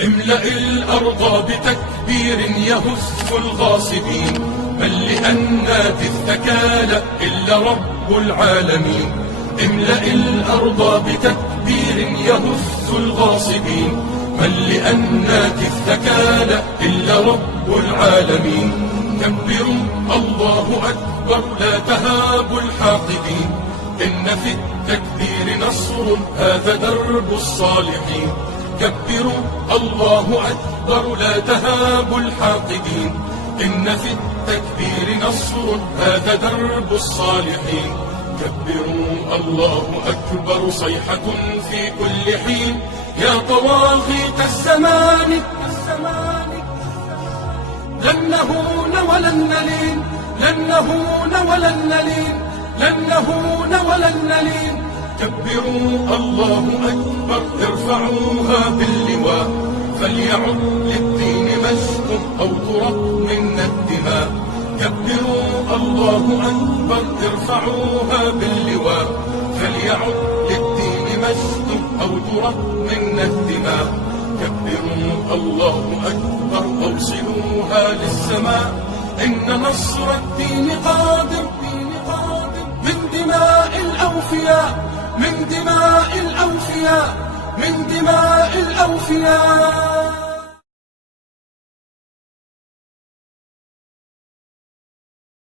املأ الأرض بتكبير يهز الغاصبين، من لأنات الثكالى إلا رب العالمين. املأ الأرض بتكبير يهز الغاصبين، من لأنات الثكالى إلا رب العالمين. كبروا الله أكبر لا تهابوا الحاقدين، إن في التكبير نصر هذا درب الصالحين. كبروا الله أكبر لا تهابوا الحاقدين، إن في التكبير نصر هذا درب الصالحين. كبروا الله أكبر صيحة في كل حين، يا طواغيت الزمان لن نهون ولن نلين، لن نهون ولن نلين، لن نهون ولن نلين. كبروا الله أكبر ارفعوها باللواء، فليعد للدين مجد أو ترى منا الدماء. كبروا الله أكبر ارفعوها باللواء، فليعد للدين مجد أو ترى منا الدماء. كبروا الله أكبر أوصلوها للسماء، إن نصر الدين قادم من دماء الأوفياء، من دماء الأوفياء، من دماء الأوفياء.